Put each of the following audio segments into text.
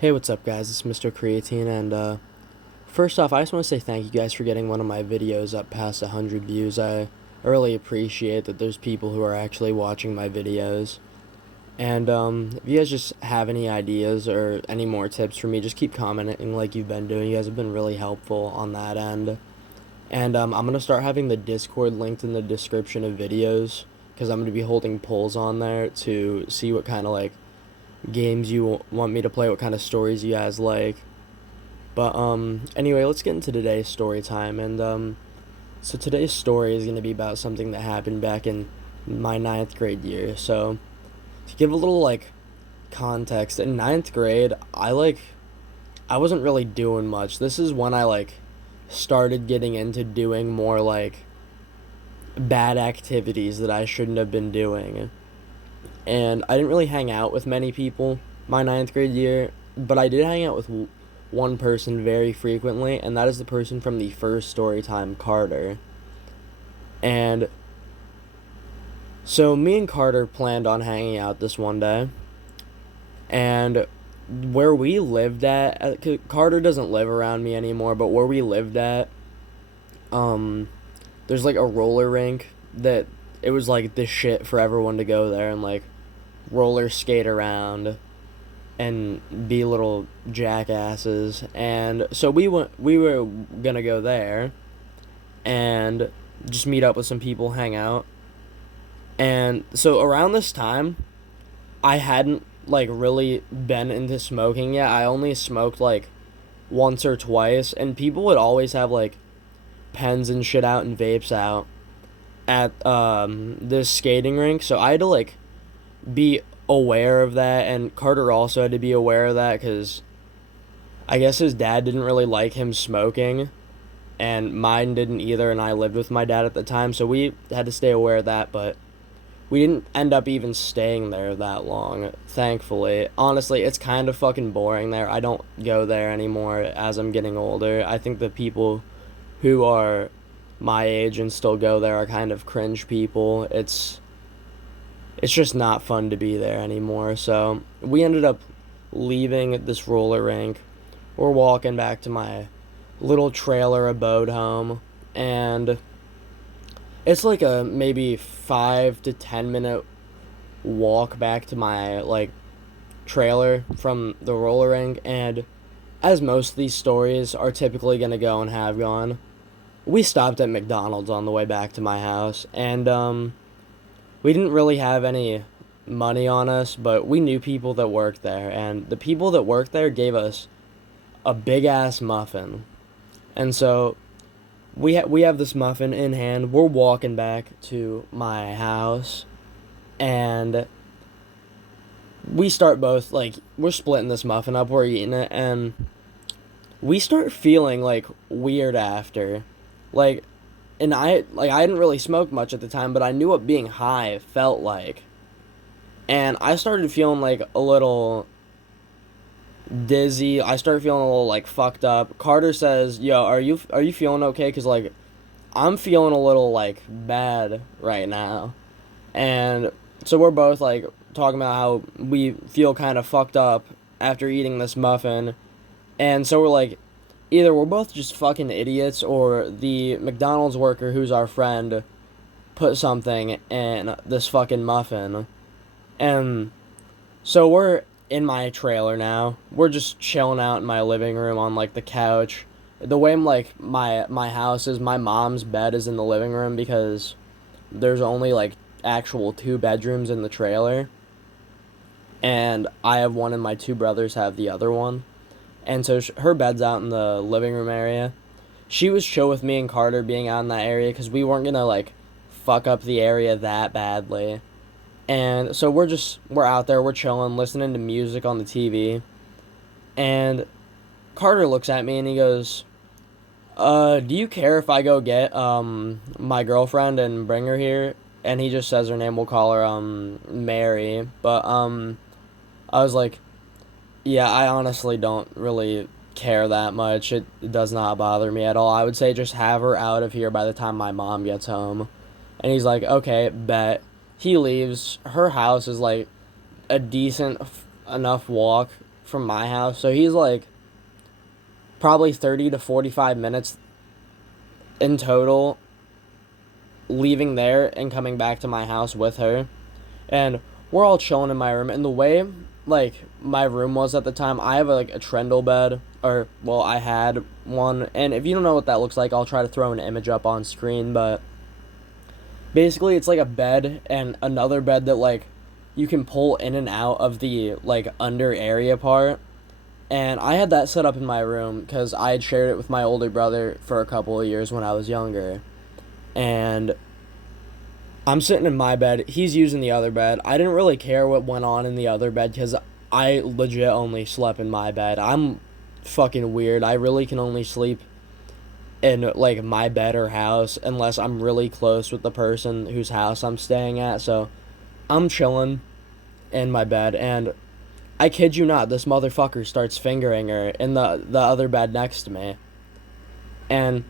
Hey, what's up, guys? It's Mr. Creatine, and first off, I just want to say thank you guys for getting one of my videos up past 100 views. I really appreciate that there's people who are actually watching my videos. And if you guys just have any ideas or any more tips for me, just keep commenting like you've been doing. You guys have been really helpful on that end. And I'm going to start having the Discord linked in the description of videos because I'm going to be holding polls on there to see what kind of games you want me to play, what kind of stories you guys like. But anyway, let's get into today's story time. And so today's story is going to be about something that happened back in my ninth grade year. So to give a little context, in ninth grade, I wasn't really doing much. This is when I started getting into doing more bad activities that I shouldn't have been doing. And I didn't really hang out with many people my ninth grade year, but I did hang out with one person very frequently, and that is the person from the first story time, Carter. And so me and Carter planned on hanging out this one day, and where we lived at, Carter doesn't live around me anymore, but where we lived at, there's a roller rink that it was the shit for everyone to go there and roller skate around and be little jackasses. And so we were gonna go there and just meet up with some people, hang out. And so around this time, I hadn't really been into smoking yet. I only smoked once or twice, and people would always have pens and shit out and vapes out at this skating rink. So I had to be aware of that, and Carter also had to be aware of that because I guess his dad didn't really like him smoking, and mine didn't either, and I lived with my dad at the time, so we had to stay aware of that. But we didn't end up even staying there that long, thankfully. Honestly, it's kind of fucking boring there. I don't go there anymore as I'm getting older. I think the people who are my age and still go there are kind of cringe people. It's just not fun to be there anymore. So we ended up leaving this roller rink. We're walking back to my little trailer abode home, and it's a maybe 5 to 10 minute walk back to my trailer from the roller rink. And as most of these stories are typically gonna go and have gone, we stopped at McDonald's on the way back to my house, and we didn't really have any money on us, but we knew people that worked there, and the people that worked there gave us a big ass muffin. And so we have this muffin in hand. We're walking back to my house, and we start both we're splitting this muffin up, we're eating it, and we start feeling weird after. Like and I didn't really smoke much at the time, but I knew what being high felt like. And I started feeling a little dizzy. I started feeling a little fucked up. Carter says, "Yo, are you feeling okay? Cuz I'm feeling a little bad right now." And so we're both talking about how we feel kind of fucked up after eating this muffin. And so we're either we're both just fucking idiots, or the McDonald's worker who's our friend put something in this fucking muffin. And so we're in my trailer now. We're just chilling out in my living room on the couch. The way my house is, my mom's bed is in the living room because there's only actual two bedrooms in the trailer. And I have one and my two brothers have the other one. And so her bed's out in the living room area. She was chill with me and Carter being out in that area because we weren't gonna fuck up the area that badly. And so we're out there, we're chilling, listening to music on the TV. And Carter looks at me and he goes, do you care if I go get my girlfriend and bring her here?" And he just says her name. We'll call her Mary. But I was like, "Yeah, I honestly don't really care that much. It does not bother me at all. I would say just have her out of here by the time my mom gets home." And he's like, "Okay, bet." He leaves. Her house is a decent enough walk from my house, so he's like probably 30 to 45 minutes in total leaving there and coming back to my house with her. And we're all chilling in my room. And the way, like, my room was at the time, I have, like, a trundle bed. Or, well, I had one. And if you don't know what that looks like, I'll try to throw an image up on screen. But basically, it's like a bed and another bed that, like, you can pull in and out of the, like, under area part. And I had that set up in my room because I had shared it with my older brother for a couple of years when I was younger. And I'm sitting in my bed. He's using the other bed. I didn't really care what went on in the other bed because I legit only slept in my bed. I'm fucking weird. I really can only sleep in, like, my bed or house unless I'm really close with the person whose house I'm staying at. So I'm chilling in my bed, and I kid you not, this motherfucker starts fingering her in the other bed next to me. And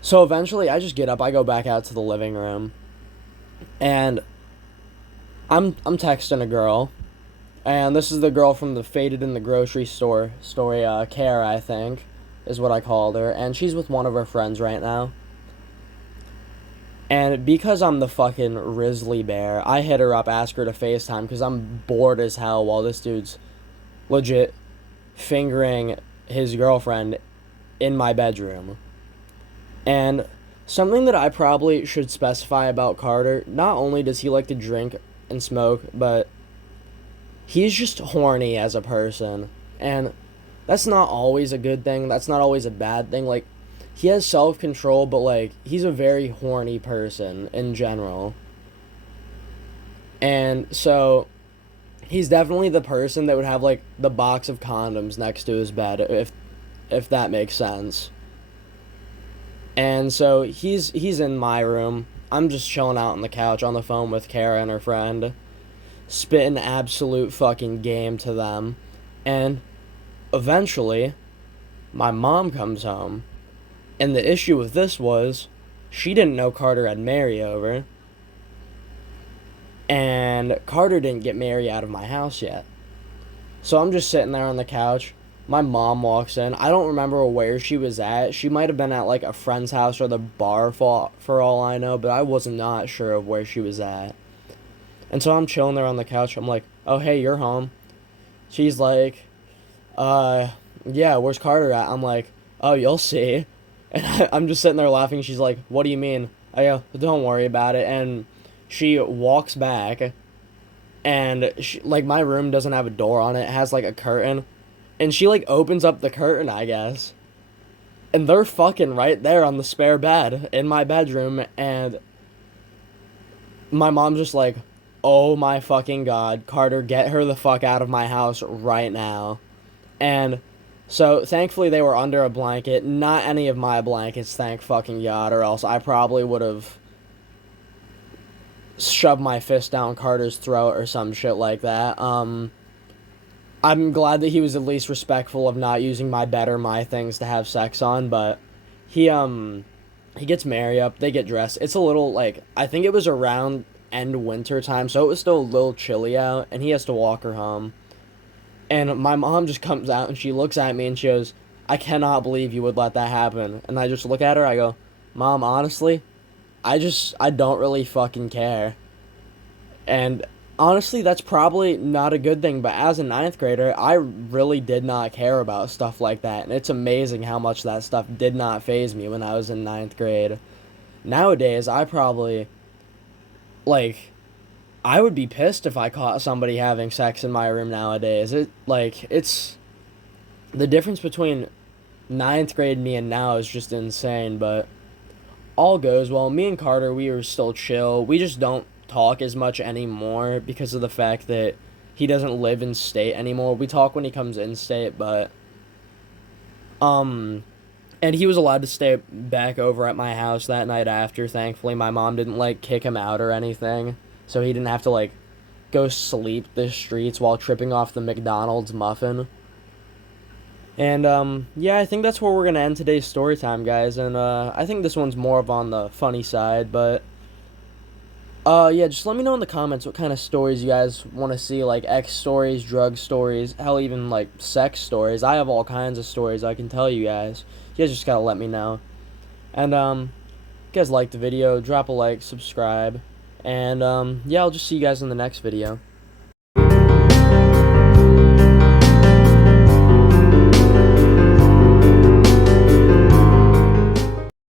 so eventually I just get up, I go back out to the living room, and I'm texting a girl, and this is the girl from the Faded in the Grocery Store story, Kara, I think, is what I called her, and she's with one of her friends right now. And because I'm the fucking Risley Bear, I hit her up, ask her to FaceTime, because I'm bored as hell while this dude's legit fingering his girlfriend in my bedroom. And something that I probably should specify about Carter, not only does he like to drink and smoke, but he's just horny as a person. And that's not always a good thing. That's not always a bad thing. Like, he has self-control, but, like, he's a very horny person in general. And so he's definitely the person that would have, like, the box of condoms next to his bed, if that makes sense. And so he's in my room. I'm just chilling out on the couch on the phone with Kara and her friend, spitting absolute fucking game to them. And eventually, my mom comes home. And the issue with this was, she didn't know Carter had Mary over. And Carter didn't get Mary out of my house yet. So I'm just sitting there on the couch. My mom walks in. I don't remember where she was at. She might have been at, like, a friend's house or the bar for all I know, but I was not sure of where she was at. And so I'm chilling there on the couch. I'm like, oh, hey, you're home. She's like, yeah, where's Carter at? I'm like, oh, you'll see. And I'm just sitting there laughing. She's like, what do you mean? I go, don't worry about it. And she walks back, and she, like, my room doesn't have a door on it. It has, like, a curtain. And she, like, opens up the curtain, I guess. And they're fucking right there on the spare bed in my bedroom. And my mom's just like, oh my fucking God, Carter, get her the fuck out of my house right now. And so, thankfully, they were under a blanket. Not any of my blankets, thank fucking God, or else I probably would have shoved my fist down Carter's throat or some shit like that. I'm glad that he was at least respectful of not using my bed or my things to have sex on, but he gets Mary up, they get dressed. It's a little, like, I think it was around end winter time, so it was still a little chilly out, and he has to walk her home. And my mom just comes out and she looks at me and she goes, I cannot believe you would let that happen. And I just look at her, I go, Mom, honestly, I don't really fucking care. And honestly, that's probably not a good thing, but as a ninth grader, I really did not care about stuff like that. And it's amazing how much that stuff did not faze me when I was in ninth grade. Nowadays, I probably, like, I would be pissed if I caught somebody having sex in my room nowadays. It's the difference between ninth grade me and now is just insane, but all goes well. Me and Carter, we are still chill. We just don't talk as much anymore because of the fact that he doesn't live in state anymore. We talk when he comes in state, but and he was allowed to stay back over at my house that night after. Thankfully, my mom didn't, like, kick him out or anything. So he didn't have to, like, go sleep the streets while tripping off the McDonald's muffin. And, yeah, I think that's where we're gonna end today's story time, guys. And, I think this one's more of on the funny side, but Yeah, just let me know in the comments what kind of stories you guys want to see, like X stories, drug stories, hell, even like sex stories. I have all kinds of stories I can tell you guys. You guys just gotta let me know. And if you guys liked the video, drop a like, subscribe, and yeah, I'll just see you guys in the next video.